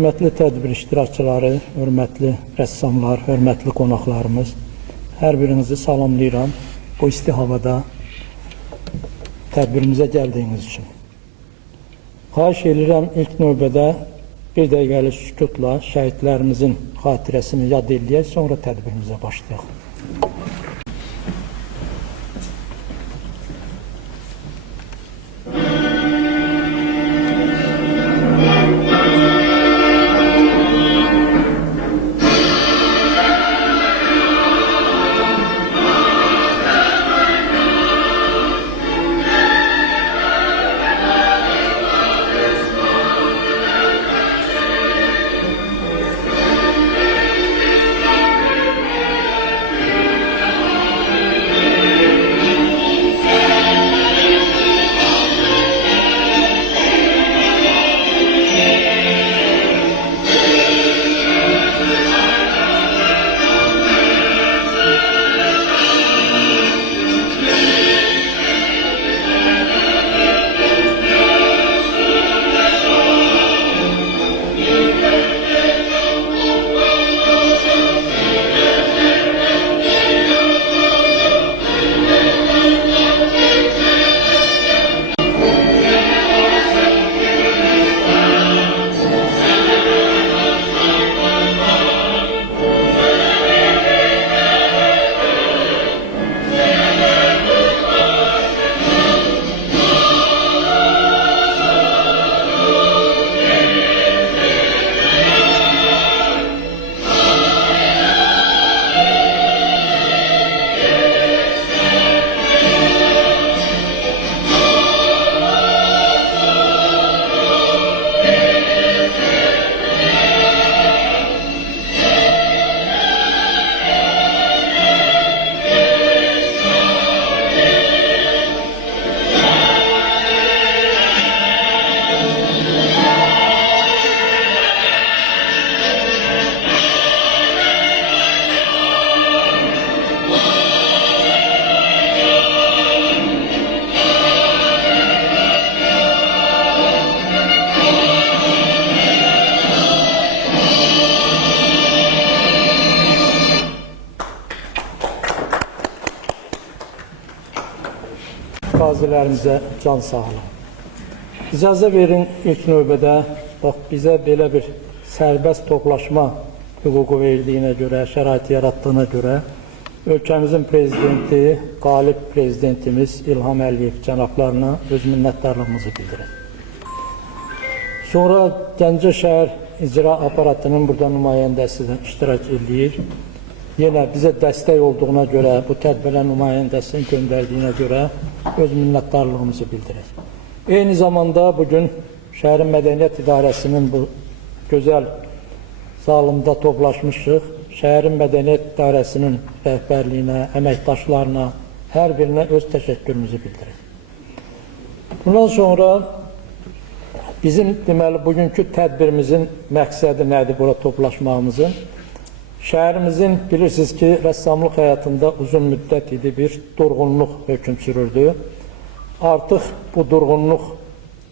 hörmətli tədbir iştirakçıları, hörmətli rəssamlar, hörmətli qonaqlarımız, hər birinizi salamlayıram bu isti havada tədbirimizə gəldiyiniz üçün. Xahiş edirəm ilk növbədə bir dəqiqəlik sükutla şəhidlərimizin xatirəsini yad eləyək, sonra tədbirimizə başlayaq. Qazilərimizə can sağlığı. İcazə verin ilk növbədə, bizə belə bir sərbəst toplaşma hüququ verdiyinə görə, şəraiti yarattığına görə ölkəmizin prezidenti, qalib prezidentimiz İlham Əliyev cənablarına öz minnətdarlığımızı bildirir. Sonra Gəncə şəhər icra aparatının burada nümayəndəsi də iştirak edir. Yenə bizə dəstək olduğuna görə, bu tədbirə nümayəndəsini göndərdiyinə görə öz minnətdarlığımızı bildirir. Eyni zamanda bugün şəhərin mədəniyyət idarəsinin bu gözəl zalında toplaşmışıq. Şəhərin mədəniyyət idarəsinin rəhbərliyinə, əməkdaşlarına, hər birinə öz təşəkkürümüzü bildirir. Bundan sonra bizim deməli bugünkü tədbirimizin məqsədi nədir bura toplaşmağımızın? Şəhərimizin bilirsiniz ki, rəssamlıq həyatında uzun müddət idi bir durğunluq hökm sürürdü. Artıq bu durğunluq,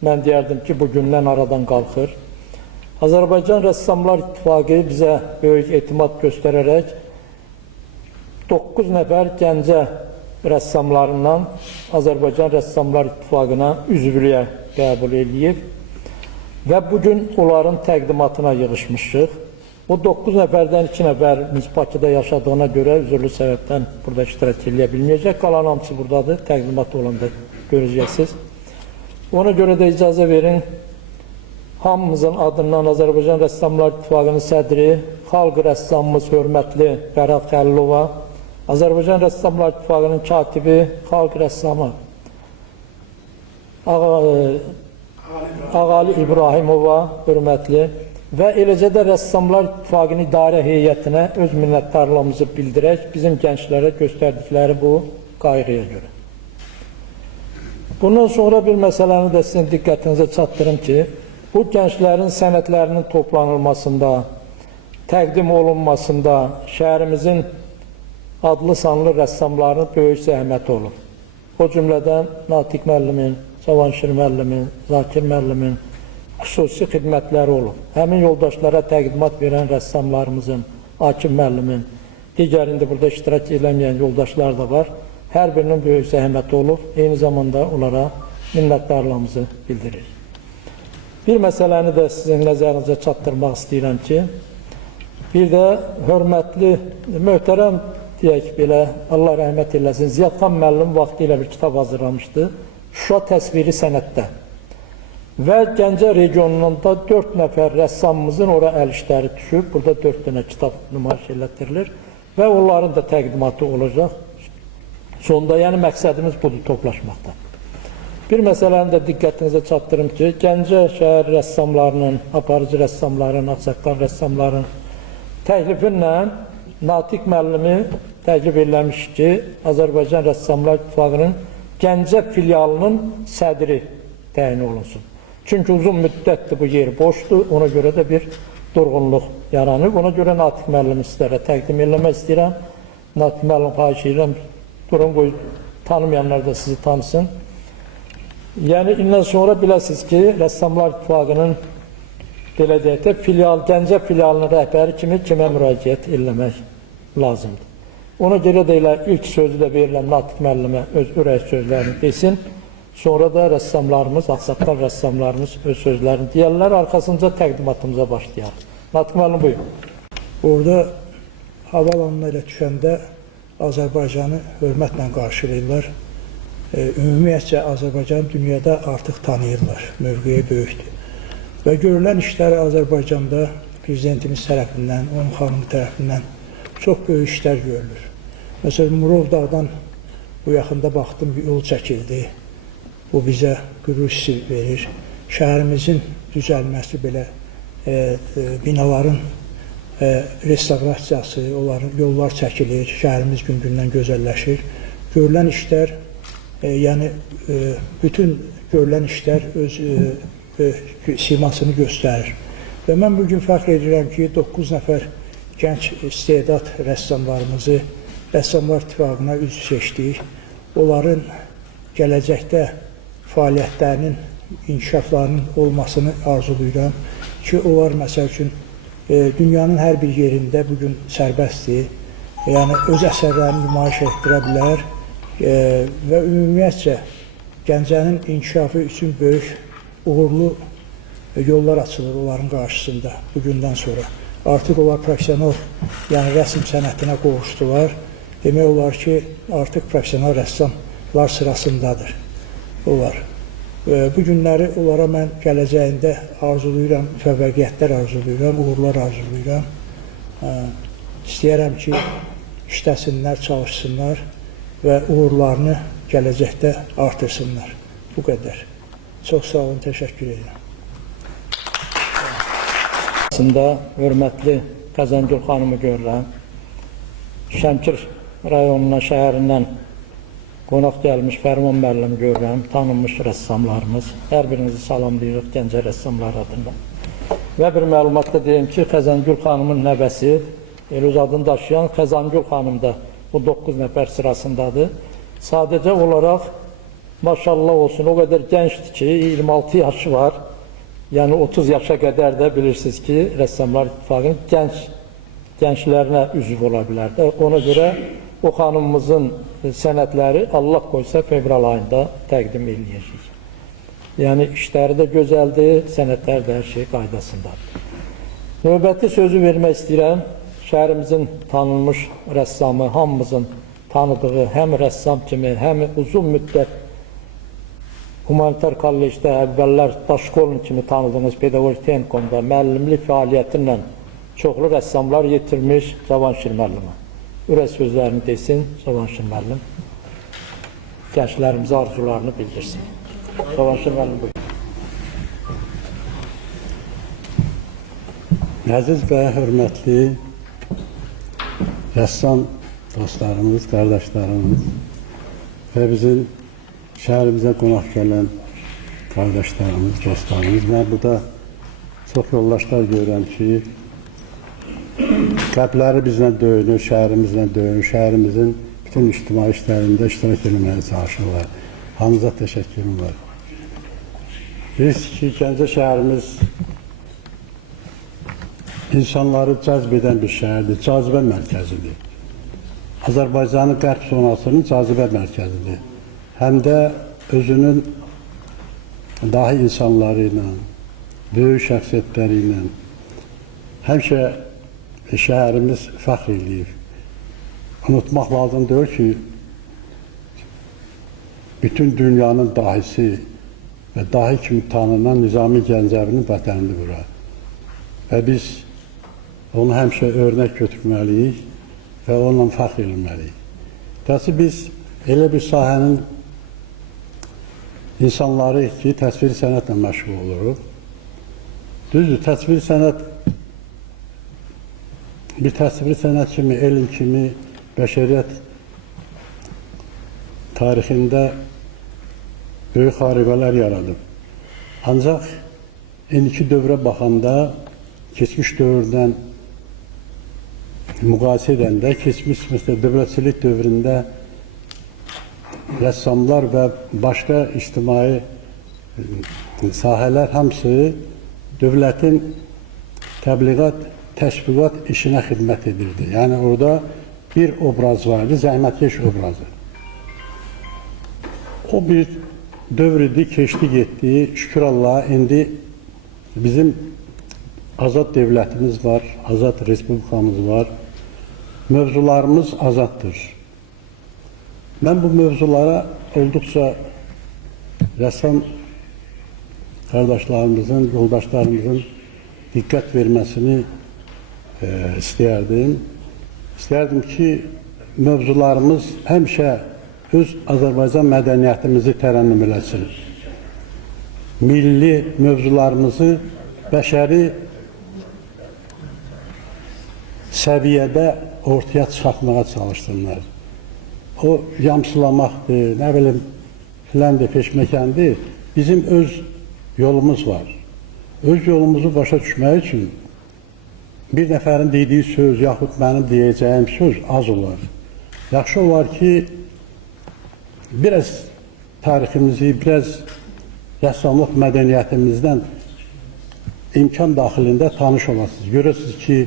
mən deyərdim ki, bugündən aradan qalxır. Azərbaycan Rəssamlar İttifaqı bizə böyük etimad göstərərək 9 nəfər Gəncə rəssamlarından Azərbaycan Rəssamlar İttifaqına üzvlüyə qəbul edilib və bugün onların təqdimatına yığışmışıq. Bu 9 nəfərdən 2 nəfərimiz Bakıda yaşadığına görə üzürlü səbəbdən burada iştirak edə bilməyəcək. Qalan hamısı buradadır, təqdimat olanda görəcəksiniz. Ona görə də icazə verin, hamımızın adından Azərbaycan Rəssamlar İttifaqının sədri, xalq rəssamımız hörmətli Fərhad Xəlilova, Azərbaycan Rəssamlar İttifaqının katibi, xalq rəssamı Ağali İbrahimova hörmətli və eləcə də Rəssamlar İttifaqının idarə heyətinə öz minnətdarlığımızı bildirək bizim gənclərə göstərdikləri bu qayğıya görə. Bundan sonra bir məsələni də sizin diqqətinizə çatdırım ki, bu gənclərin sənətlərinin toplanılmasında, təqdim olunmasında şəhərimizin adlı sanlı rəssamlarının böyük zəhməti olur. O cümlədən Natiq müəllimin, Cavanşir müəllimin, Zakir müəllimin, xüsusi xidmətləri olub. Həmin yoldaşlara təqdimat verən rəssamlarımızın, Akif müəllimin, digər indi burada iştirak eləməyən yoldaşlar da var. Hər birinin böyük zəhməti olub, eyni zamanda onlara minnətdarlığımızı bildirir. Bir məsələni də sizin nəzərinizə çatdırmaq istəyirəm ki, bir də hörmətli, möhtərəm deyək belə, Allah rəhmət eləsin, Ziyadxan müəllim vaxtı ilə bir kitab hazırlamışdı, Şuşa təsviri sənətdə. Və Gəncə regionunda 4 nəfər rəssamımızın ora əl işləri düşüb, burada 4 dənə kitab nümayiş elətdirilir və onların da təqdimatı olacaq. Sonda, yəni məqsədimiz budur, toplaşmaqda. Bir məsələni də diqqətinizə çatdırım ki, Gəncə şəhər rəssamlarının, aparıcı rəssamların, ağsaqqal rəssamların təklifinlə Natiq müəllimi təklif eləmiş ki, Azərbaycan Rəssamlar İttifaqının Gəncə filialının sədri təyin olunsun. Çünki uzun müddətdir bu yer boşdur, ona görə də bir durğunluq yaranıb. Ona görə Natiq müəllimi sizlərə təqdim eləmək istəyirəm. Natiq müəllim xahiş edirəm, durun qoy, tanımayanlar da sizi tanısın. Yəni, indən sonra biləsiniz ki, Rəssamlar İttifaqının belə deyək də, Gəncə filialının rəhbəri kimi kimə müraciət eləmək lazımdır. Ona görə də elə ilk sözü də verilən Natiq müəllimə öz ürək sözlərini desin, sonra da rəssamlarımız, ağsaqqal rəssamlarımız öz sözlərini deyərlər, arxasınca təqdimatımıza başlayaq. Natiq müəllim, buyurun. Orada havalanına ilə düşəndə Azərbaycanı hörmətlə qarşılayırlar. Ümumiyyətcə Azərbaycan dünyada artıq tanıyırlar, mövqeyi böyükdür. Və görülən işlər Azərbaycanda prezidentimiz tərəfindən, onun xanımı tərəfindən çox böyük işlər görülür. Məsələn, Murovdağdan bu yaxında baxdım, yol çəkildi. Bu bizə qürur hissi verir. Şəhərimizin düzəlməsi belə, binaların restavrasiyası, yollar çəkilir, şəhərimiz gün-gündən gözəlləşir. Görülən işlər, yəni bütün görülən işlər öz simasını göstərir. Və mən bugün fəxr edirəm ki, 9 nəfər gənc istedad rəssamlarımızı Rəssamlar İttifaqına üzv seçdik. Onların gələcəkdə fəaliyyətlərinin, inkişaflarının olmasını arzulayıram ki, onlar məsəl üçün dünyanın hər bir yerində bugün sərbəstdir. Yəni, öz əsərlərini nümayiş etdirə bilər və ümumiyyətcə Gəncənin inkişafı üçün böyük uğurlu yollar açılır onların qarşısında bugündən sonra. Artıq onlar profesional, yəni rəsm sənətinə qovuşdular. Demək olar ki, artıq profesional rəssamlar sırasındadır onlar. Bu günləri onlara mən gələcəyində arzulayıram, müvəffəqiyyətlər arzulayıram, uğurlar arzulayıram. İstəyərəm ki, işləsinlər, çalışsınlar və uğurlarını gələcəkdə artırsınlar. Bu qədər. Çox sağ olun, təşəkkür edirəm. Aslında hörmətli Qəzəngül xanımı görürəm. Şəmkir rayonuna, şəhərindən qonaq gəlmiş Fərman müəllim görürəm, tanınmış rəssamlarımız. Hər birinizi salamlayırıq Gəncə rəssamlar adında. Və bir məlumatda deyim ki, Qəzəngül xanımın nəvəsi, öz adını daşıyan Qəzəngül xanım da bu 9 nəfər sırasındadır. Sadəcə olaraq, maşallah olsun, o qədər gəncdir ki, 26 yaşı var. Yəni 30 yaşa qədər də bilirsiniz ki, Rəssamlar İttifaqının gənclərinə üzv ola bilər. Ona görə o xanımımızın sənətləri Allah qoysa fevral ayında təqdim ediləcək. Yəni işləri də gözəldir, sənətlər də hər şey qaydasındadır. Növbəti sözü vermək istəyirəm. Şəhərimizin tanınmış rəssamı, hamımızın tanıdığı, həm rəssam kimi, həm uzun müddət humanitar kollecdə əvvəllər Daşkolun kimi tanıdığınız pedaqoji texnikumda müəllimlik fəaliyyətinlə çoxlu rəssamlar yetirmiş Cavanşir müəllimə. Ürək sözlərini desin Cavanşir müəllim. Gənclərimizə arzularını bildirsin. Cavanşir müəllim, buyurun. Əziz və hörmətli rəssam dostlarımız, qardaşlarımız və bizim şəhərimizə qonaq gələn qardaşlarımız, dostlarımız. Mən burada çox yoldaşlar görürəm ki, qəlbləri bizlə döyünür, şəhərimizlə döyünür, şəhərimizin bütün ictimai işlərində iştirak etməyə çalışırlar. Hamınıza təşəkkürüm var. Bilirsiniz ki, Gəncə şəhərimiz insanları cəzb edən bir şəhərdir, cazibə mərkəzidir. Azərbaycanın qərb zonasının cazibə mərkəzidir. Həm də özünün dahi insanları ilə, böyük şəxsiyyətləri ilə həmişə şəhərimiz fəxr eləyir. Unutmaq lazım deyil ki, bütün dünyanın dahisi və dahi kimi tanınan Nizami Gəncəvinin vətənidir bura. Və biz onu həmişə örnək götürməliyik və onunla fəxr etməliyik. Təəssüf biz elə bir sahənin insanlarıyıq ki, təsviri sənətlə məşğul oluruq. Düzdür, təsviri sənət bir təsviri sənət kimi, elm kimi bəşəriyyət tarixində böyük xariqələr yaradıb. Ancaq indiki dövrə baxanda, keçmiş dövrdən müqayisə edəndə, keçmiş dövlətçilik dövründə rəssamlar və başqa ictimai sahələr hamısı dövlətin təbliğat, təşviqat işinə xidmət edirdi. Yəni orada bir obraz vardı, zəhmətkeş obrazı. O bir dövr idi, keçdi, getdi. Şükür Allah'a indi bizim azad devlətimiz var, azad respublikamız var. Mövzularımız azaddır. Mən bu mövzulara olduqca rəssam qardaşlarımızın, yoldaşlarımızın diqqət verməsini istəyərdim. İstəyərdim ki, mövzularımız həmişə öz Azərbaycan mədəniyyətimizi tərənnüm eləsin. Milli mövzularımızı bəşəri səviyyədə ortaya çıxartmağa çalışsınlar. O yamsılamaqdır, nə bilim, filandır, peşməkəndir. Bizim öz yolumuz var. Öz yolumuzu başa düşmək üçün bir nəfərin dediyi söz, yaxud mənim deyəcəyim söz az olar. Yaxşı olar ki, biraz tariximizi, biraz rəssamlıq mədəniyyətimizdən imkan daxilində tanış olasınız. Görürsünüz ki,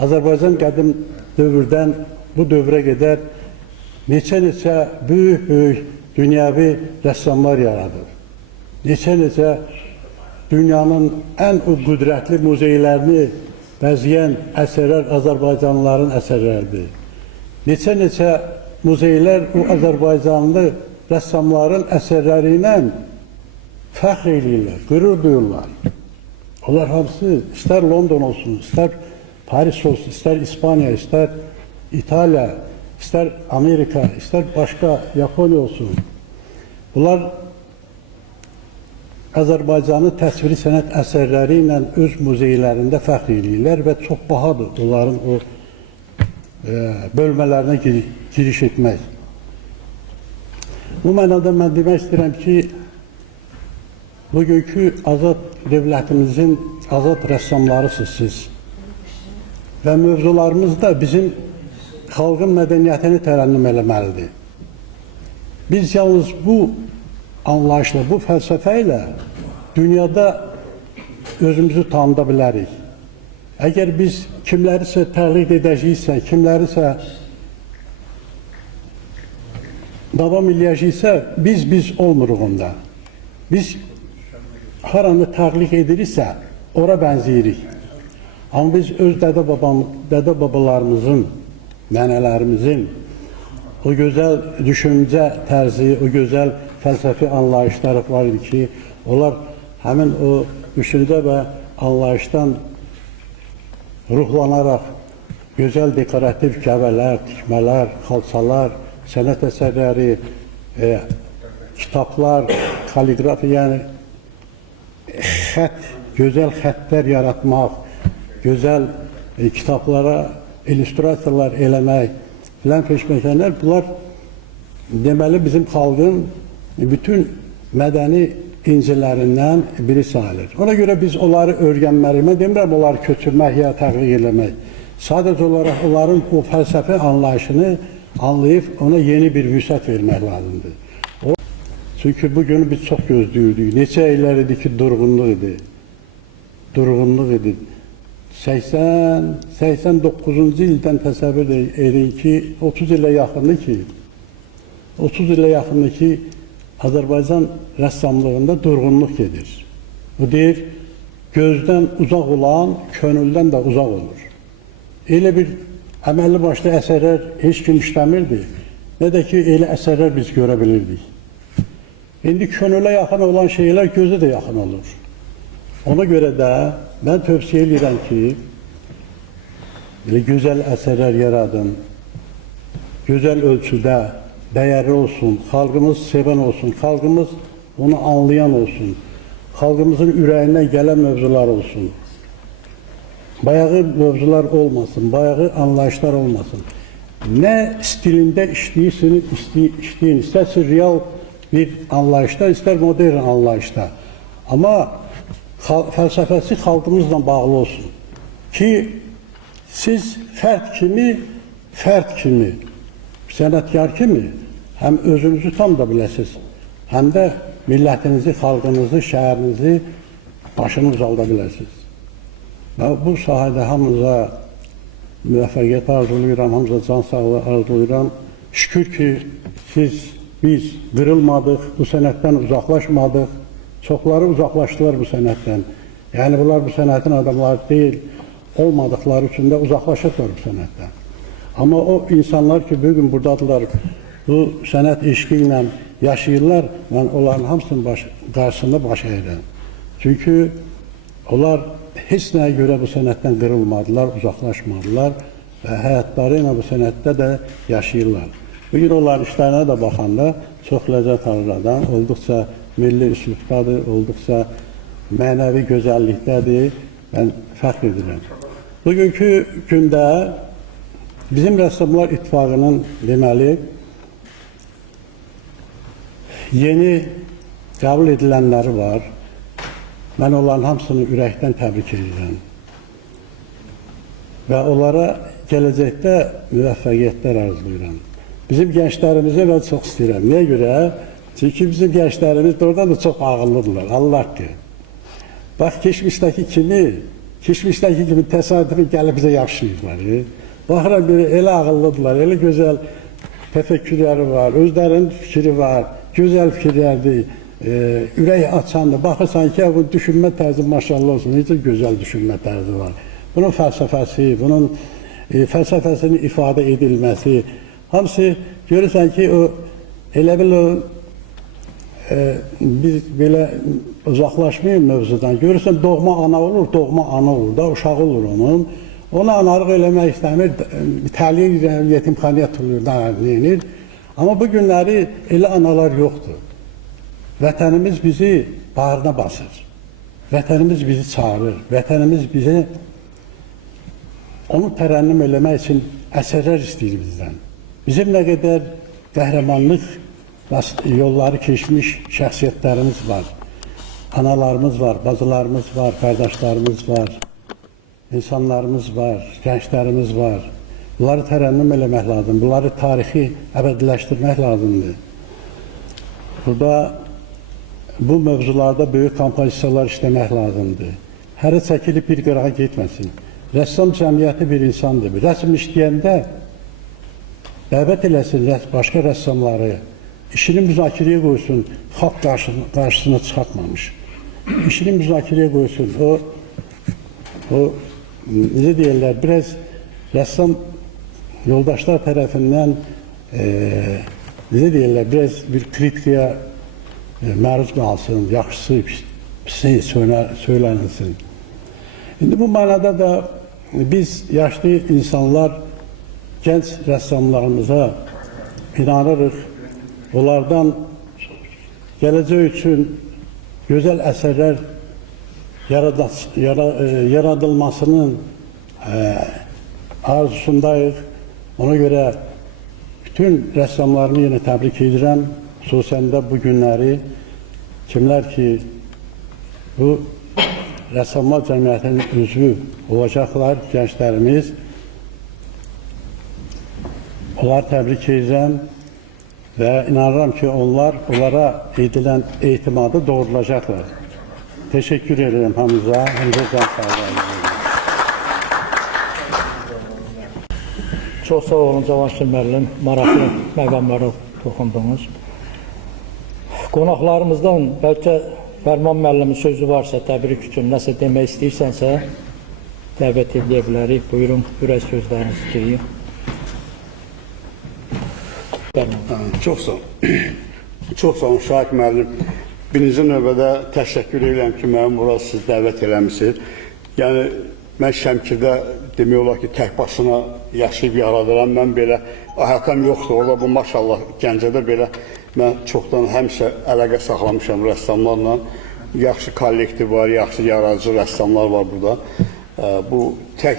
Azərbaycan qədim dövrdən bu dövrə qədər neçə böyük dünyəvi rəssamlar yaradır. Neçə dünyanın ən qüdrətli muzeylərini bəzəyən əsərlər Azərbaycanlıların əsərləridir. Neçə muzeylər o Azərbaycanlı rəssamların əsərləri ilə fəxr edirlər, qürur duyurlar. Onlar hamısı istər London olsun, istər Paris olsun, istər İspaniya, istər İtaliya, istər Amerika, istər başqa Yaponiya olsun. Bunlar Azərbaycanın təsviri sənət əsərləri ilə öz muzeylərində fəxr edirlər və çox bahadır onların o bölmələrinə giriş etmək. Bu mənada mən demək istəyirəm ki, bugünkü azad dövlətimizin azad rəssamlarısınız siz. Və mövzularımız da bizim xalqın mədəniyyətini tərənnüm eləməlidir. Biz yalnız bu anlayışla, bu fəlsəfə ilə dünyada özümüzü tanıda bilərik. Əgər biz kimlərisə təqlid edəcəksə, kimlərisə davam eləyəcəksə, biz olmuruq onda. Biz haranı təqlid ediriksə, ora bənziyirik. Amma biz öz dədə babalarımızın, nənələrimizin o gözəl düşüncə tərzi, o gözəl fəlsəfi anlayışları var idi ki, onlar həmin o düşüncə və anlayışdan ruhlanaraq gözəl dekorativ qəvələr, tikmələr, xalçalar, sənət əsərləri, kitablar, kaligrafi, yəni gözəl xəttlər yaratmaq, gözəl kitablara illüstrasiyalar eləmək, filan peşməkənlər, bunlar deməli bizim xalqın bütün mədəni incilərindən biri sayılır. Ona görə biz onları öyrənməliyik. Mən demirəm onları köçürmək ya təqlid eləmək. Sadəcə olaraq onların o fəlsəfi anlayışını anlayıb ona yeni bir vüsət vermək lazımdır. Çünki bu günü biz çox gözləyirdik. Neçə illər idi ki, durğunluq idi. Durğunluq idi. 89-cu ildən təsəvvür edin ki, 30 ilə yaxındır ki, Azərbaycan rəssamlığında durğunluq gedir. Bu deyir, gözdən uzaq olan, könüldən də uzaq olur. Elə bir əməlli başlı əsərlər heç kim işləmirdi. Nə də ki, elə əsərlər biz görə bilirdik. İndi könülə yaxın olan şeylər gözə də yaxın olur. Ona görə də mən tövsiyə edirəm ki, belə gözəl əsərlər yaradın, gözəl ölçüdə, dəyərli olsun, xalqımız sevən olsun, xalqımız onu anlayan olsun, xalqımızın ürəyindən gələn mövzular olsun. Bayağı mövzular olmasın, bayağı anlayışlar olmasın. Nə stilində işləyin, istərsə real bir anlayışda, istər modern anlayışda. Amma fəlsəfəsi xalqımızla bağlı olsun. Ki, siz fərd kimi, sənətkar kimi həm özünüzü tam da biləsiniz, həm də millətinizi, xalqınızı, şəhərinizi başını uzalda biləsiniz. Və bu sahədə hamımıza müvəffəqiyyət arzulayıram, hamımıza can sağlığı arzulayıram. Şükür ki, biz qırılmadıq, bu sənətdən uzaqlaşmadıq. Çoxları uzaqlaşdılar bu sənətdən. Yəni, bunlar bu sənətin adamları deyil, olmadıqları üçün də uzaqlaşırlar bu sənətdən. Amma o insanlar ki, bugün buradadırlar, bu sənət eşqi ilə yaşayırlar, mən onların hamısının qarşısında baş əyirəm. Çünki onlar heç nəyə görə bu sənətdən qırılmadılar, uzaqlaşmadılar və həyatları ilə bu sənətdə də yaşayırlar. Bugün onların işlərinə də baxanda çox ləzzət alırlar, olduqca milli üslubdadır, olduqca mənəvi gözəllikdədir, mən fəxr edirəm. Bugünkü gündə bizim Rəssamlar İttifaqının deməli yeni qəbul edilənləri var. Mən onların hamısını ürəkdən təbrik edirəm. Və onlara gələcəkdə müvəffəqiyyətlər arzulayıram. Bizim gənclərimizə mən çox istəyirəm. Niyə görə? Çünki bizim gənclərimiz oradan da çox ağıllıdırlar. Allah ki. Bax, keçmişdəki kimi təsadüfi gəlib bizə yaşayırlar. Baxıram, elə ağıllıdırlar, elə gözəl təfəkkürləri var, özlərinin fikri var, gözəl fikirlərdir, ürək açandır. Baxırsan ki, bu düşünmə tərzi maşallah olsun, necə gözəl düşünmə tərzi var. Bunun fəlsəfəsi, bunun fəlsəfəsinin ifadə edilməsi, hamısı görürsən ki, elə bil biz belə uzaqlaşmayın mövzudan. Görürsən, doğma ana olur da, uşağı olur onun. Ona analıq eləmək istəmir, təlim yetimxanaya tutulur, neyinir. Amma bu günləri elə analar yoxdur. Vətənimiz bizi bağrına basır. Vətənimiz bizi çağırır. Vətənimiz bizi onu tərənnüm eləmək üçün əsərlər istəyir bizdən. Bizim nə qədər qəhrəmanlıq yolları keçmiş şəxsiyyətlərimiz var. Analarımız var, bacılarımız var, qardaşlarımız var, insanlarımız var, gənclərimiz var. Bunları tərənnüm eləmək lazım, bunları tarixi əbədiləşdirmək lazımdır. Burada bu mövzularda böyük kompozisiyalar işləmək lazımdır. Hərə çəkilib bir qırağa getməsin. Rəssam cəmiyyəti bir insandır. Rəsm işləyəndə dəvət eləsin başqa rəssamları, işini müzakirəyə qoysun, xalq qarşısına çıxartmamış. İşini müzakirəyə qoysun, o necə deyirlər, biraz rəssam yoldaşlar tərəfindən necə deyirlər, biraz bir kritikaya məruz qalsın, yaxşısı, pisi söylənilsin. İndi bu mənada da biz yaşlı insanlar gənc rəssamlarımıza inanırıq, onlardan gələcək üçün gözəl əsərlər yaradılmasının arzusundayıq. Ona görə bütün rəssamlarını yenə təbrik edirəm. Xüsusən də bu günləri kimlər ki bu rəssamlar cəmiyyətinin üzvü olacaqlar, gənclərimiz, onları təbrik edirəm ve inanıram ki onlar onlara edilen itimadı doğrulacaklar. Teşekkür ederim Hamza. Çox sağ olun Cavanşir müəllim, maraqlı məqamlara toxundunuz. Qonaqlarımızdan bəlkə Fərman müəllimin sözü varsa, təbrik üçün nəsə demək istəyirsənsə, dəvət edə bilərik. Buyurun, ürək sözlərinizi deyin. Çox sağ olun. Çox sağ olun Şahik müəllim. Birinci növbədə təşəkkür edirəm ki, mənim bura siz dəvət eləmişsiniz. Yəni, mən Şəmkirdə demək olar ki, tək başına yaşayıb yaradıram. Mən belə, ahətam yoxdur, orada bu maşallah Gəncədə belə mən çoxdan həmişə əlaqə saxlamışam rəssamlarla. Yaxşı kollektiv var, yaxşı yaradıcı rəssamlar var burada. Bu tək,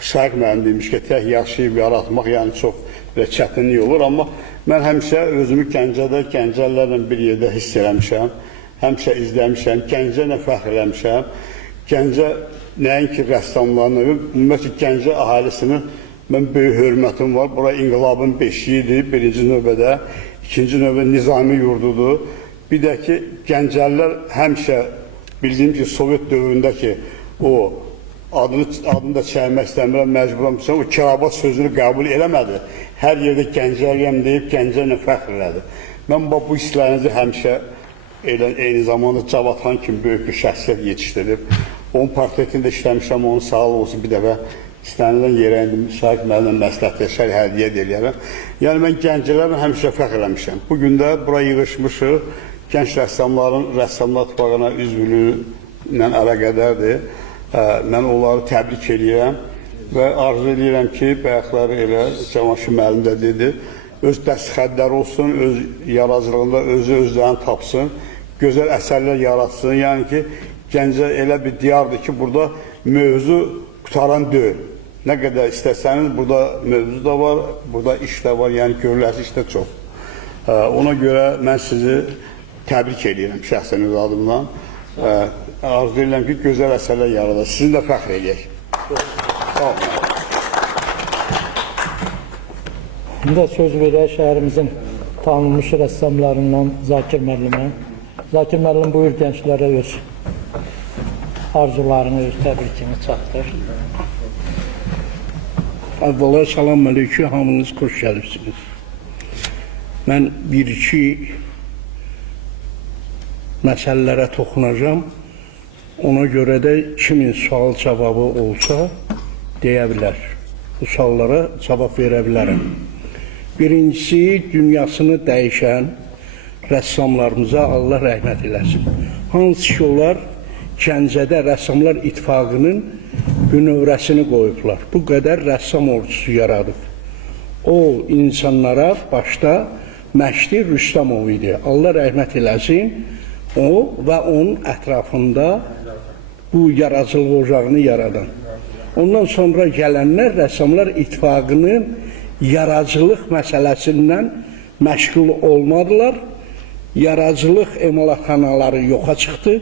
Şahik müəllim demiş ki, tək yaşayıb yaratmaq yəni çox çətinlik olur, amma mən həmişə özümü Gəncədə, Gəncələrlə bir yerdə hiss eləmişəm, həmişə izləmişəm, Gəncə ilə fəxr eləmişəm. Gəncə nəinki rəssamlarına, ümumiyyətlə Gəncə əhalisinin mən böyük hörmətim var. Bura inqilabın beşiyidir, birinci növbədə, ikinci növbədə nizami yurdudur. Bir də ki, Gəncəlilər həmişə bildiyim ki, Sovet dövründəki o adını da çəkmək istəmirəm, məcburam. O kirabat sözünü qəbul eləmədi. Hər yerdə Gəncəliyəm deyib, Gəncə ilə fəxr elədi. Mən bu hisslərinizi həmişə eyni zamanda Cavadxan kimi böyük bir şəxsiyyət yetişdirib. Onun portretində işləmişəm, onun sağ olsun bir dəfə istənilən yerə indim, Şahik müəllimlə məsləhətləşər, hədiyyə eləyərəm. Yəni mən gənclərlə həmişə fəxr eləmişəm. Bugün də bura yığışmışıq, gənc rəssamların Rəssamlar İttifaqına üzvlüyü ilə əlaqədardır. Mən onları təbrik edirəm və arzu edirəm ki, bayaqları elə Cavanşir müəllim də dedi, öz dəstxətləri olsun, öz yaradıcılığında özlərini tapsın, gözəl əsərlər yaratsın. Yəni ki, Gəncə elə bir diyardır ki, burada mövzu qutaran deyil. Nə qədər istəsəniz, burada mövzu da var, burada iş də var, yəni görüləsi iş də çox. Ona görə mən sizi təbrik edirəm şəxsən öz adımdan. Arzu edirəm ki, gözəl əsərlər yaradar. Sizin də fəxr edək. Sağ olun. İndi də söz verək şəhərimizin tanınmış rəssamlarından Zakir müəllimə. Zakir müəllim buyur gənclərə öz arzularını, öz təbrikini çatdır. Əvvəla salam əleykum, hamınız xoş gəlirsiniz. Mən bir-iki məsələlərə toxunacağım. Ona görə də kimin sual cavabı olsa deyə bilər. Bu suallara cavab verə bilərəm. Birincisi, dünyasını dəyişən rəssamlarımıza Allah rəhmət eləsin. Hansı ki, onlar Gəncədə Rəssamlar İttifaqının bünövrəsini qoyublar. Bu qədər rəssam ordusu yaradıb. O insanlara başda Məşdi Rüstəmov idi. Allah rəhmət eləsin. O və onun ətrafında bu yaradıcılıq ocağını yaradan. Ondan sonra gələnlər Rəssamlar İttifaqının yaradıcılıq məsələsindən məşğul olmadılar. Yaradıcılıq emalatxanaları yoxa çıxdı.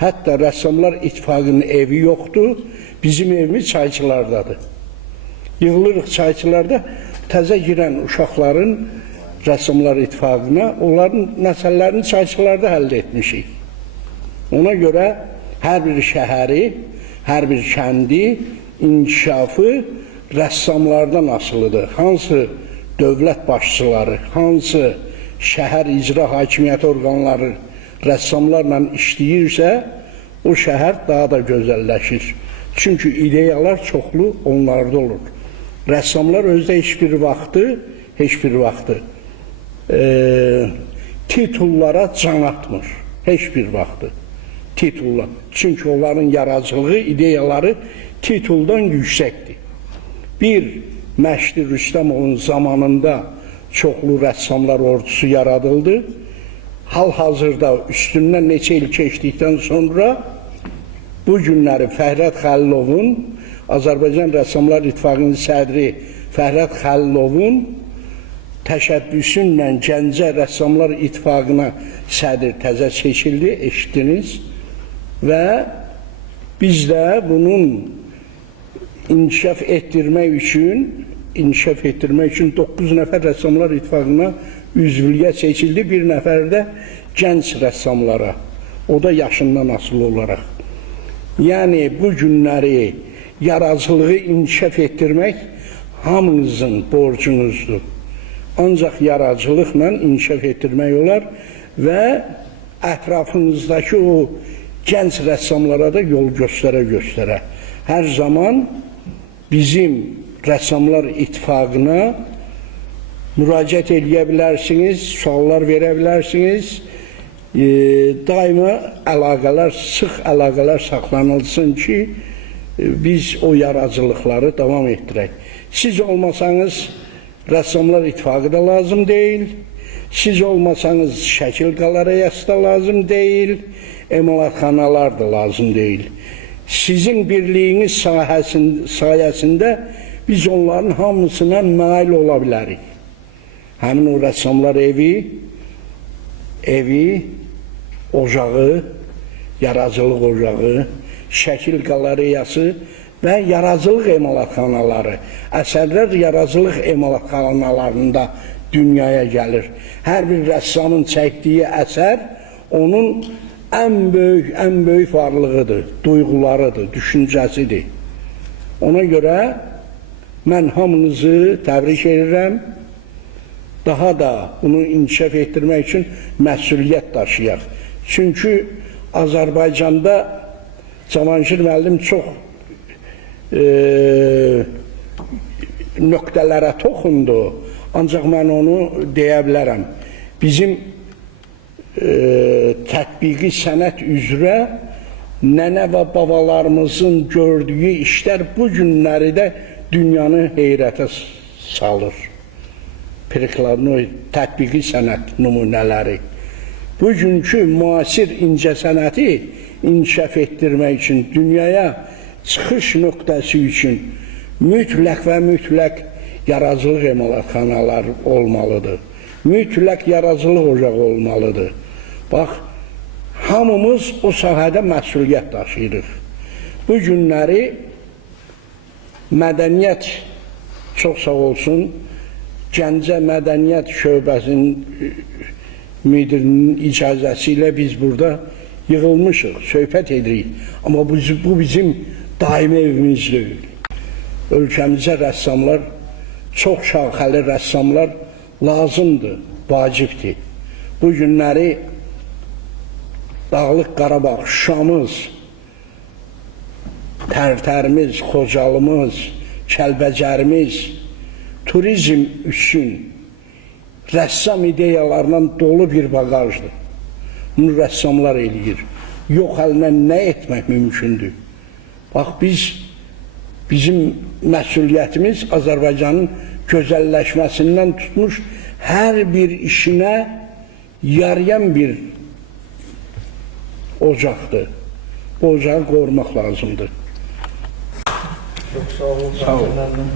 Hətta Rəssamlar İttifaqının evi yoxdur. Bizim evimiz Çayçılardadır. Yığılırıq Çayçılarda, təzə girən uşaqların Rəssamlar İttifaqına, onların məsələlərini Çayçılarda həll etmişik. Ona görə hər bir şəhəri, hər bir kəndi inkişafı rəssamlardan asılıdır. Hansı dövlət başçıları, hansı şəhər icra hakimiyyəti orqanları rəssamlarla işləyirsə, o şəhər daha da gözəlləşir. Çünki ideyalar çoxlu onlarda olur. Rəssamlar özdə heç bir vaxtı titullara can atmır. Heç bir vaxtı titullar. Çünki onların yaradıcılığı, ideyaları tituldan yüksəkdir. Bir, Məşdi Rüstəmovun zamanında çoxlu rəssamlar ordusu yaradıldı. Hal-hazırda üstündən neçə il keçdikdən sonra bu günləri Fəhrət Xəlilovun, Azərbaycan Rəssamlar İttifaqının sədri Fəhrət Xəlilovun təşəbbüsü ilə Gəncə Rəssamlar İttifaqına sədr təzə seçildi, eşitdiniz. Və biz də bunun inkişaf etdirmək üçün inkişaf etdirmək üçün 9 nəfər rəssamlar ittifaqına üzvlüyə seçildi, bir nəfər də gənc rəssamlara, o da yaşından asılı olaraq. Yəni bu günləri yaradıcılığı inkişaf etdirmək hamınızın borcunuzdur. Ancaq yaradıcılıqla inkişaf etdirmək olar və ətrafınızdakı o gənc rəssamlara da yol göstərə-göstərə. Hər zaman bizim Rəssamlar İttifaqına müraciət edə bilərsiniz, suallar verə bilərsiniz. Daima əlaqələr, sıx əlaqələr saxlanılsın ki, biz o yaradıcılıqları davam etdirək. Siz olmasanız Rəssamlar İttifaqı da lazım deyil. Siz olmasanız şəkil qalereyası da lazım deyil. Emalatxanalar da lazım deyil. Sizin birliyiniz sayəsində biz onların hamısına nail ola bilərik. Həmin o rəssamlar evi, ocağı, yaradıcılıq ocağı, şəkil qalereyası və yaradıcılıq emalatxanaları. Əsərlər yaradıcılıq emalatxanalarında dünyaya gəlir. Hər bir rəssamın çəkdiyi əsər onun ən böyük varlığıdır, duyğularıdır, düşüncəsidir. Ona görə mən hamınızı təbrik edirəm. Daha da bunu inkişaf etdirmək üçün məsuliyyət daşıyaq. Çünki Azərbaycanda Cavanşir müəllim çox nöqtələrə toxundu. Ancaq mən onu deyə bilərəm. Bizim tətbiqi sənət üzrə nənə və babalarımızın gördüyü işlər bu günləri də dünyanı heyrətə salır. Periklarını, tətbiqi sənət nümunələri. Bugünkü müasir incə sənəti inkişaf etdirmək üçün, dünyaya çıxış nöqtəsi üçün mütləq və mütləq yaradıcılıq emalatxanaları olmalıdır. Mütləq yaradıcılıq ocağı olmalıdır. Bax, hamımız o sahədə məsuliyyət daşıyırıq. Bu günləri mədəniyyət çox sağ olsun, Gəncə Mədəniyyət Şöbəsinin müdirinin icazəsi ilə biz burada yığılmışıq, söhbət edirik. Amma bu bizim daimi evimiz deyil. Ölkəmizə rəssamlar, çox şaxəli rəssamlar lazımdır, vacibdir. Bu günləri Dağlıq Qarabağ, Şuşamız, Tərtərimiz, Xocalımız, Kəlbəcərimiz turizm üçün rəssam ideyalarla dolu bir bagajdır. Bunu rəssamlar eləyir. Yox əlinə nə etmək mümkündür? Bax, bizim məsuliyyətimiz Azərbaycanın gözəlləşməsindən tutmuş hər bir işinə yarayan bir ocaqdır. Bu ocağı qorumaq lazımdır. Çox sağ olun. Sağ olun.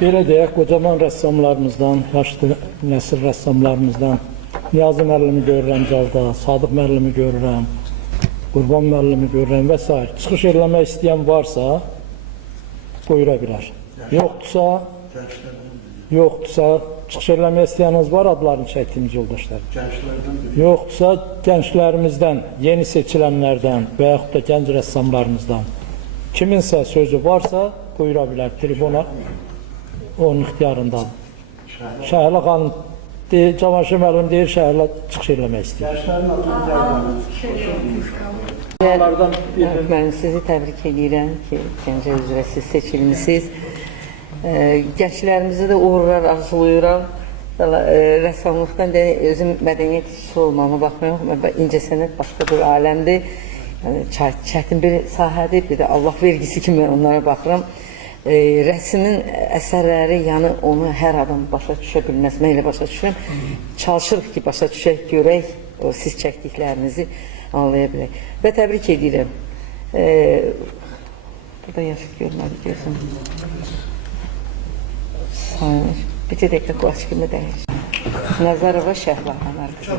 Belə deyək, qocaman rəssamlarımızdan, yaşlı nəsil rəssamlarımızdan Niyazi müəllimi görürəm zalda, Sadıq müəllimi görürəm, Qurban müəllimi görürəm və s. Çıxış eləmək istəyən varsa buyura bilər. Yoxdursa, çıxış eləmək istəyəniniz var adlarını çəkdiyimiz yoldaşlar. Yoxdursa, gənclərimizdən, yeni seçilənlərdən və yaxud da gənc rəssamlarımızdan kiminsə sözü varsa buyura bilər. Tribuna onun ixtiyarındadır. Şəhərlə xanım, Cavanşir müəllim deyir, şəhərlə çıxış eləmək istəyir. Mən sizi təbrik edirəm ki, Gəncə üzrə siz seçilmisiniz. Gənclərimizi də uğurlar arzulayıram. Rəssamlıqdan özüm mədəniyyət işçisi olmağıma baxmayaraq, incəsənət başqa bir aləmdir. Çətin bir sahədir, bir də Allah vergisi kimi onlara baxıram. Rəsmin əsərləri, yəni onu hər adam başa düşə bilməz, mən elə başa düşürəm. Çalışırıq ki, başa düşək, görək, siz çəkdiklərinizi anlaya bilək. Və təbrik edirəm. Burada yaşıq görmədi, gözüm. Saniyə, bir dəqiqə qulaç kimi dəyir. Nəzərova Şəhbahdan arqası.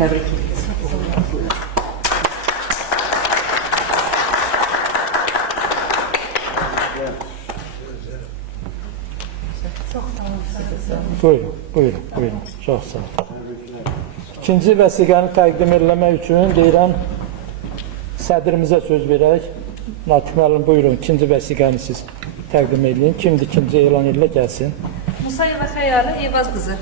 Təbrik edirəm. Buyurun, buyurun, buyurun. Çox sağ olun. İkinci vəsiqəni təqdim eləmək üçün deyirəm, sədrimizə söz verək. Natiq müəllim, buyurun, ikinci vəsiqəni siz təqdim edin. Kimdir ikinci elan edilə gəlsin. Musayeva Xəyalı Eyvaz qızı.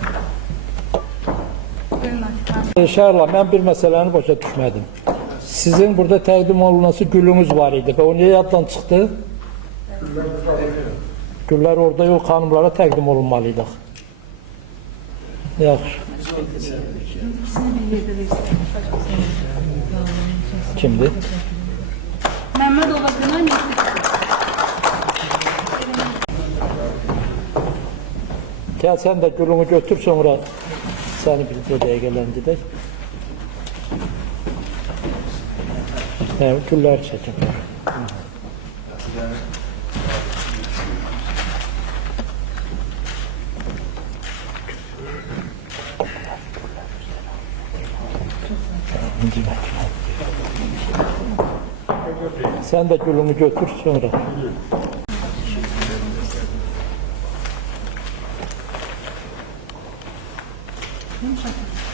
Şəhərlə, mən bir məsələni başa düşmədim. Sizin burada təqdim olunması gülünüz var idi və o niyə yaddan çıxdı? Güllər orada yox, xanımlara təqdim olunmalıydıq. Yaxşı. Kimdir? Məmmədova Günay Mehdi. Gəl sən də gülünü götür, sonra səni bir dəqiqələndirək. Güllər çəkin. Sen de gülünü götür sonra.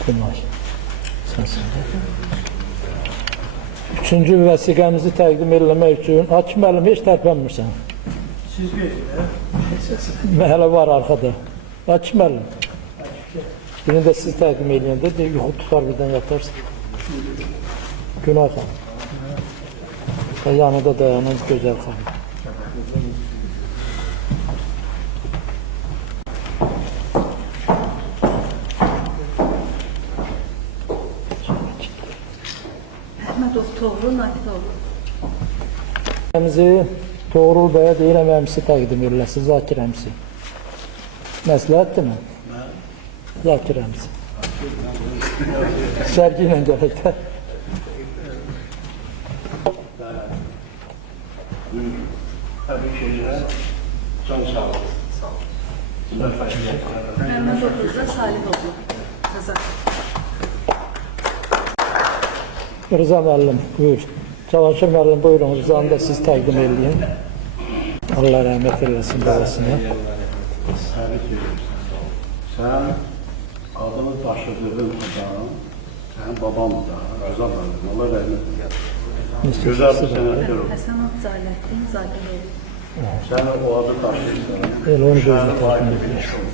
Günay. Sensin de. Üçüncü vəsiqəmizi təqdim eləmək üçün Hakim müəllim heç tərpənmirsən. Siz qeydin, hələ var arxada. Hakim müəllim. Birini də siz təqdim edəndə de yuxu tutar birdən yatarsın. Günay xanım. Və yanında dayanan gözəl xanım. Əhmədov Toğrul Natiqoğlu. Əmzi Toğrul bəyə deyirəm, əmsi təqdim ediləsi, Zakir əmsi. Məsləhətdir mi? Zakir əmsi. Sərgi ilə gələk də. Məmmədov qızı Salihoğlu. Qazaq. Rıza müəllim, buyur. Cavanşir müəllim, buyurun, Rızanı da siz təqdim edin. Allah rəhmət eləsin babasına. Sen adını taşıdığın adam, senin babam da, Rıza müəllim, Allah rəhmət eləsin. Güzel bir senatör oldu. Həsənov Cələddin Zaqiroğlu. Sen o adı taşıyırsan. Elə onu gözünü Şəhərin təqdim valideyn edin. iş olur.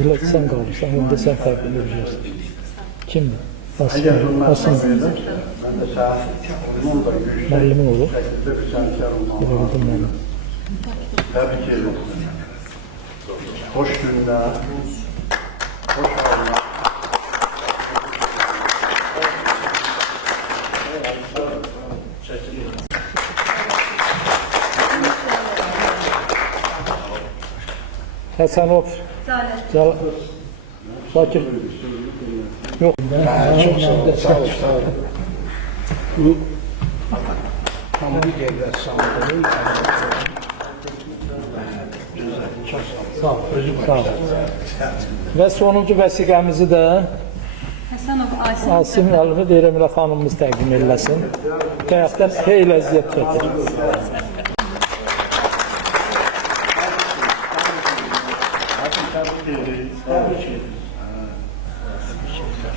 Elə sən qalırsan, onda sən təqdim edəcəksin. Kimdir? Eğer bunlar Asım söylerse, ben de sen onun da güçlü müəllimin olur. şekilde bir senatör olmam. Bildim mən. Tebrik ederim. Hoş günler, hoş anlar. Həsənov, Zakir. Yox. Çok sağ olun, sağ olun. Bu tam bir devlet sağlığı. Sağ ol. Sağ ol. Və sonuncu vəsiqəmizi də Həsənov Asim. Asim müəllimi deyirəm, elə xanımımız təqdim eləsin. Həyatdan xeyli əziyyət çəkir.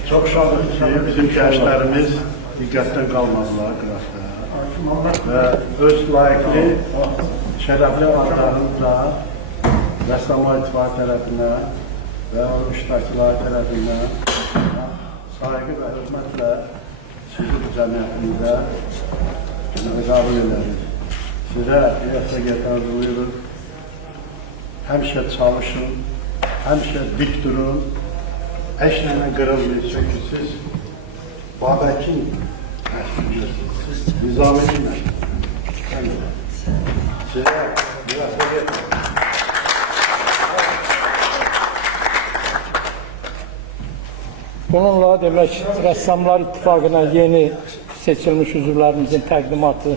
Çok şanslı ki bizim gençlerimiz dikkatten kalmadılar qıraqda ve öz layıqlı, şərəfli adlarını da Rəssamlar İttifaqı tərəfindən və o iştirakçılar tərəfindən saygı və hörmətlə sizin cəmiyyətinizdə qəbul edərik. Sizə riyasa gətirən buyurun, həmişə çalışın, həmişə dik durun, eşlə qırılmayın, çünki siz Babəkin məşğulirsiniz, Nizamiyyətin məşğulirsiniz. Sizə riyasa gətirən. Bununla demək, Rəssamlar İttifaqına yeni seçilmiş üzvlərimizin təqdimatı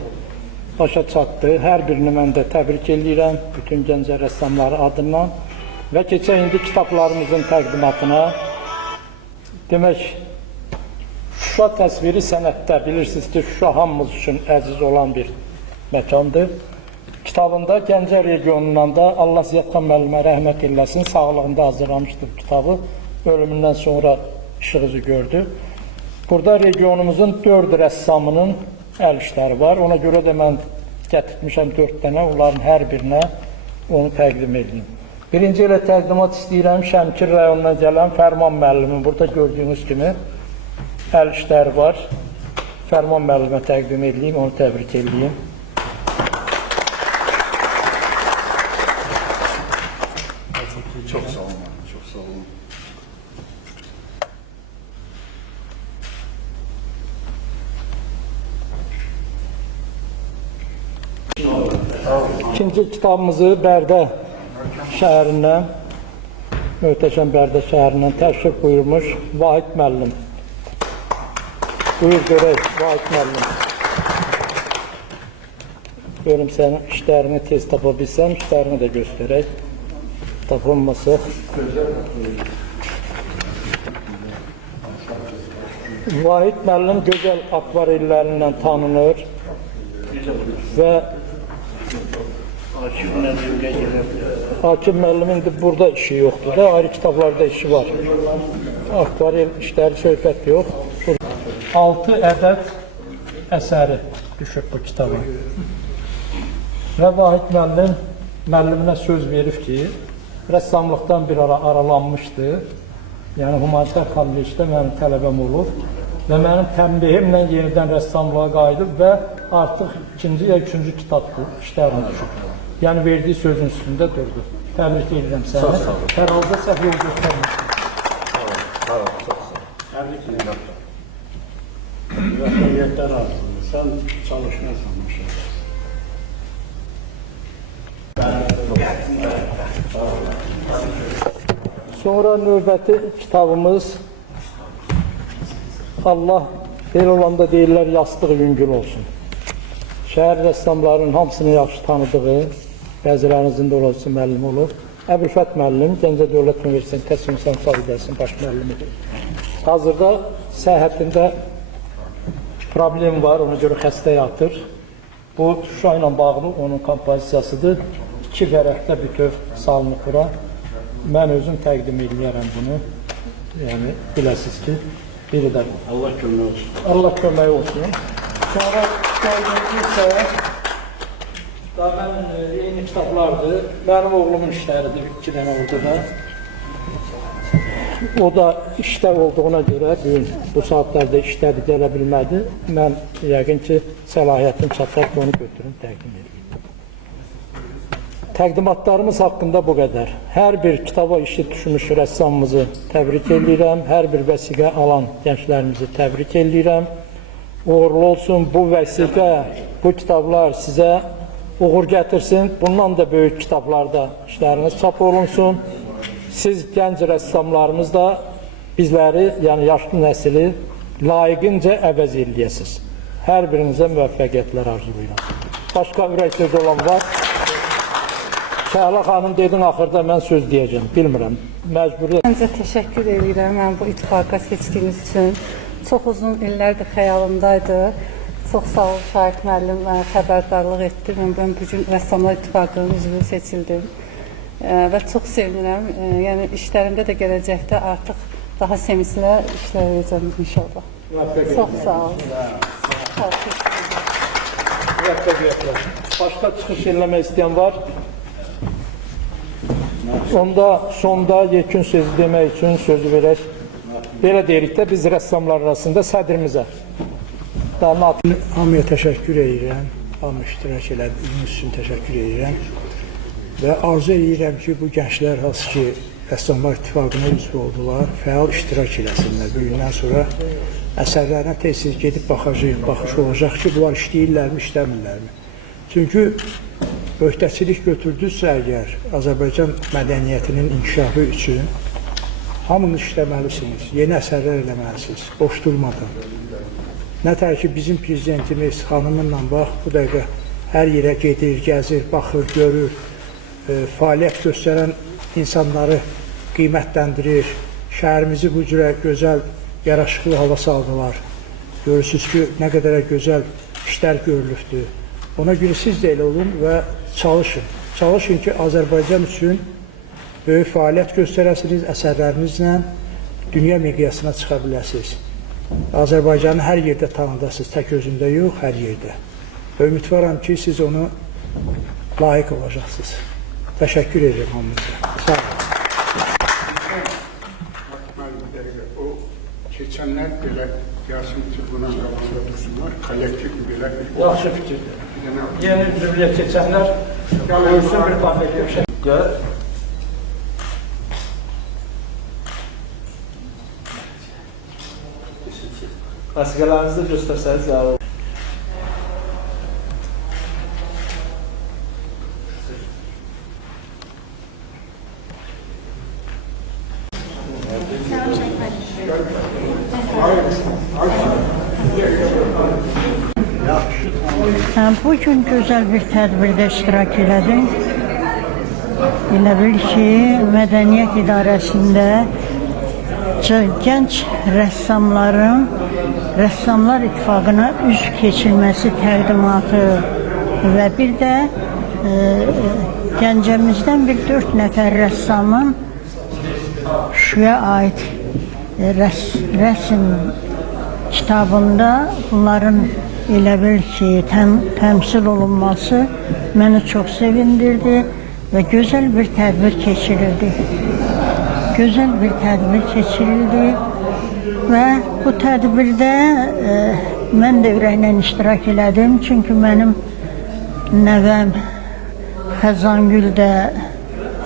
başa çatdı. Hər birini mən də təbrik edirəm bütün gəncə rəssamları adından və keçək indi kitablarımızın təqdimatına. Demək, Şuşa təsviri sənətdə bilirsiniz ki, Şuşa hamımız üçün əziz olan bir məkandır. kitabında Gəncə regionundan da Allah Ziyadxan müəllimə rəhmət eləsin, sağlığında hazırlamışdı bu kitabı. Ölümündən sonra işıq üzü gördü. Burada regionumuzun 4 rəssamının əl işləri var. Ona görə də mən gətirmişəm 4 dənə, onların hər birinə onu təqdim edeyim. Birinci ilə təqdimat istəyirəm Şəmkir rayonundan gələn Fərman müəllimin. Burada gördüyünüz kimi əl işləri var. Fərman müəllimə təqdim edeyim, onu təbrik edeyim. Çox sağ olun, çox sağ olun. İkinci kitabımızı Bərdə şəhərindən, möhtəşəm Bərdə şəhərindən təşrif buyurmuş Vahid müəllim. Buyur görək, Vahid müəllim. Görüm sənin işlərini tez tapa bilsəm, işlərini də göstərək. Tapılması. Vahid müəllim gözəl akvarellərindən tanınır və Hakim müəllim indi burada işi yoxdur da, ayrı kitablarda işi var. Akvarel işləri söhbət yox. 6 ədəd əsəri düşüb bu kitaba. Və Vahid müəlliminə söz verib ki, rəssamlıqdan bir ara aralanmışdı. Yəni, humanitar kollecdə mənim tələbəm olub və mənim təmbihimlə yenidən rəssamlığa qayıdıb və artıq ikinci ya üçüncü kitab işlərini düşüb. Yəni, verdiyi sözün üstündə durdu. Təbrik edirəm səni. Hər halda səhv yol göstərmişsin. Sağ ol, çox sağ ol. Təbrik edirəm. Rəhməliyyətlər arzudur. Sən çalışmıyorsan maşallah. Sonra növbəti kitabımız Allah belə olanda deyirlər yastığı yüngül olsun. Şəhər rəssamlarının hamısını yaxşı tanıdığı, bəzilərinizin də olası müəllim olub. Əbülfət müəllim, Gəncə Dövlət Universitetinin Təhsil İnsan Fakültəsinin baş müəllimidir. Hazırda səhhətində problem var, ona görə xəstə yatır. Bu, Şuşa ilə bağlı onun kompozisiyasıdır. 2 vərəqdə bütöv salınıb bura. Mən özüm təqdim edərəm bunu. Yəni, biləsiz ki, biri də bu. Allah kömək olsun. Allah kömək olsun. Sonra gördüyünüz isə daha mənim yeni kitablardır. Mənim oğlumun işləridir, 2 dənə oldu da. O da işdə olduğuna görə bu saatlarda işlədi, gələ bilmədi. Mən yəqin ki, səlahiyyətim çatar ki, onu götürüm, təqdim edeyim. Təqdimatlarımız haqqında bu qədər. Hər bir kitaba işi düşmüş rəssamımızı təbrik edirəm. Hər bir vəsiqə alan gənclərimizi təbrik edirəm. Uğurlu olsun. Bu vəsiqə, bu kitablar sizə uğur gətirsin. Bundan da böyük kitablarda işləriniz çap olunsun. Siz gənc rəssamlarımız da bizləri, yəni yaşlı nəsili layiqincə əvəz eləyəsiniz. Hər birinizə müvəffəqiyyətlər arzulayıram. Başqa ürək söz olan var. Şəhla xanım dedin, axırda mən söz deyəcəm, bilmirəm. Məcburiyyət. Məncə təşəkkür edirəm mən bu ittifaqa seçdiyiniz üçün. Çox uzun illərdir xəyalımdaydı. Çox sağ ol Şahid müəllim, mənə xəbərdarlıq etdi. Mən bugün Rəssamlar İttifaqının üzvü seçildim. Və çox sevinirəm. Yəni işlərimdə də gələcəkdə artıq daha sevinçlə işləyəcəm inşallah. Çox sağ ol. Müvəffəqiyyətlər. Başqa çıxış eləmək istəyən var? Onda sonda yekun sözü demək üçün sözü verək. Belə deyirik də biz rəssamlar arasında sədrimizə. Hamıya təşəkkür edirəm. Hamı iştirak elədiyiniz üçün təşəkkür edirəm. Və arzu edirəm ki, bu gənclər hansı ki, Rəssamlar İttifaqına üzv oldular, fəal iştirak eləsinlər. Bugündən sonra əsərlərinə tez-tez gedib baxış olacaq ki, bunlar işləyirlərmi, işləmirlərmi? Çünki öhdəçilik götürdünüzsə əgər Azərbaycan mədəniyyətinin inkişafı üçün hamını işləməlisiniz, yeni əsərlər eləməlisiniz, boş durmadan. Nətər ki, bizim prezidentimiz xanımınla bax, bu dəqiqə hər yerə gedir, gəzir, baxır, görür, fəaliyyət göstərən insanları qiymətləndirir, şəhərimizi bu cürə gözəl, yaraşıqlı hava saldılar. Görürsünüz ki, nə qədər gözəl işlər görülübdür. Ona görə siz də elə olun və çalışın. Çalışın ki Azərbaycan üçün böyük fəaliyyət göstərəsiniz, əsərlərinizlə dünya miqyasına çıxa biləsiniz. Azərbaycanı hər yerdə tanıdasınız, tək özündə yox, hər yerdə. Və ümidvaram ki, siz onu layiq olacaqsınız. Təşəkkür edirəm hamınıza. Sağ olun. O keçənlər belə Yasin Türkmen'in qabağında dursunlar, kollektiv belə bir... Yaxşı fikirdir. Yeni üzvlüyə keçənlər ölsün bir panel şəkildə. Vəsiqələrinizi göstərsəniz ya. Bugün gözəl bir tədbirdə iştirak elədim. Elə bil ki, Mədəniyyət İdarəsində gənc rəssamların Rəssamlar İttifaqına üzv keçilməsi təqdimatı və bir də Gəncəmizdən bir 4 nəfər rəssamın Şuya aid rəsm kitabında bunların elə bil ki, təmsil olunması məni çox sevindirdi və gözəl bir tədbir keçirildi. Gözəl bir tədbir keçirildi və bu tədbirdə mən də ürəklə iştirak elədim. Çünki mənim nəvəm Xəzangül də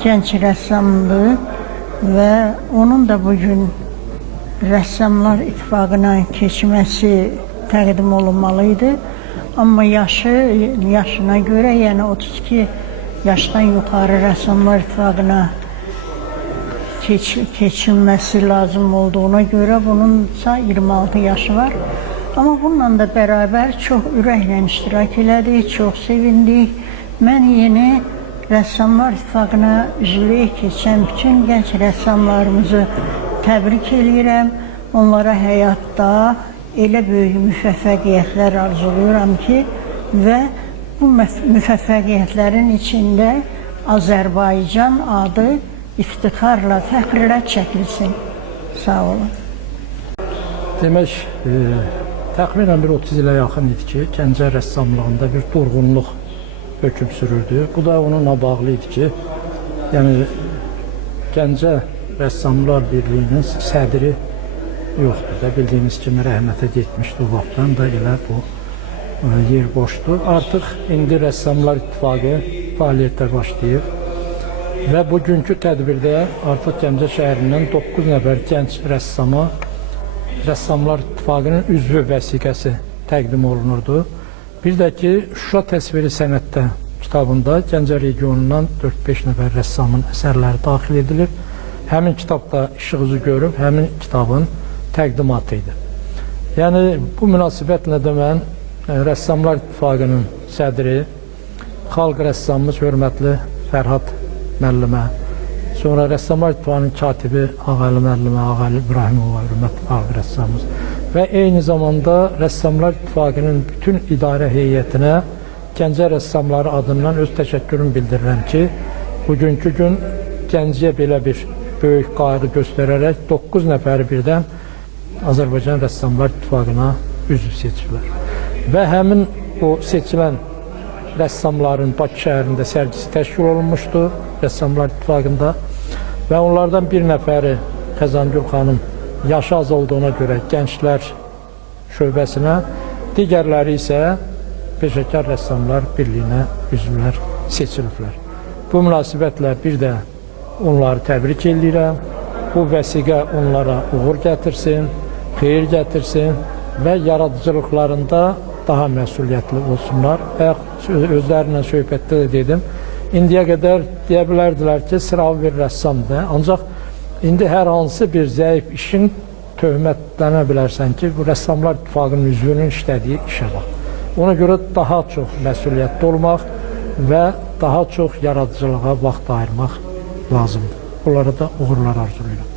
gənc rəssamdır və onun da bugün Rəssamlar İttifaqına keçməsi təqdim olunmalıydı. Amma yaşına görə, yəni 32 yaşdan yuxarı Rəssamlar İttifaqına keçilməsi lazım olduğuna görə bununsa 26 yaşı var. Amma bununla da bərabər çox ürəklə iştirak elədik, çox sevindik. Mən yeni Rəssamlar İttifaqına üzvlüyə keçən bütün gənc rəssamlarımızı təbrik edirəm. Onlara həyatda elə böyük müvəffəqiyyətlər arzulayıram ki və bu müvəffəqiyyətlərin içində Azərbaycan adı iftixarla, fəxrlə çəkilsin. Sağ olun. Demək, təxminən bir 30 ilə yaxın idi ki, Gəncə rəssamlığında bir durğunluq hökm sürürdü. Bu da onunla bağlı idi ki, yəni Gəncə Rəssamlar Birliyinin sədri yoxdur da, bildiyiniz kimi rəhmətə getmişdi, o vaxtdan da elə bu yer boşdur. Artıq indi Rəssamlar İttifaqı fəaliyyətlər başlayıb və bugünkü tədbirdə artıq Gəncə şəhərindən 9 nəfər gənc rəssama Rəssamlar İttifaqının üzvü vəsiqəsi təqdim olunurdu. Bir də ki, Şuşa təsviri sənətdə kitabında Gəncə regionundan 4-5 nəfər rəssamın əsərləri daxil edilib. Həmin kitabda işığınızı görüb, həmin kitabın təqdimatı idi. Yəni, bu münasibətlə də mən Rəssamlar İttifaqının sədri, xalq rəssamımız hörmətli Fərhad müəllimə, sonra Rəssamlar İttifaqının katibi Ağalı müəllimə, Ağalı İbrahimova, hörmətli xalq rəssamımız və eyni zamanda Rəssamlar İttifaqının bütün idarə heyətinə Gəncə rəssamları adından öz təşəkkürümü bildirirəm ki, bugünkü gün Gəncəyə belə bir böyük qayğı göstərərək 9 nəfəri birdən Azərbaycan Rəssamlar İttifaqına üzv seçiblər. Və həmin o seçilən rəssamların Bakı şəhərində sərgisi təşkil olunmuşdu Rəssamlar İttifaqında və onlardan bir nəfəri Xəzangül xanım yaşı az olduğuna görə Gənclər şöbəsinə, digərləri isə Peşəkar Rəssamlar Birliyinə üzvlər seçiliblər. Bu münasibətlə bir də onları təbrik edirəm. Bu vəsiqə onlara uğur gətirsin, xeyir gətirsin və yaradıcılıqlarında daha məsuliyyətli olsunlar. Özlərindən söhbətdə də dedim, indiyə qədər deyə bilərdilər ki, sıravi bir rəssamdır. Ancaq indi hər hansı bir zəif işin töhmətlənə bilərsən ki, bu Rəssamlar İttifaqının üzvünün işlədiyi işə bax. Ona görə daha çox məsuliyyətli olmaq və daha çox yaradıcılığa vaxt ayırmaq lazımdır. Onlara da uğurlar arzulayıram.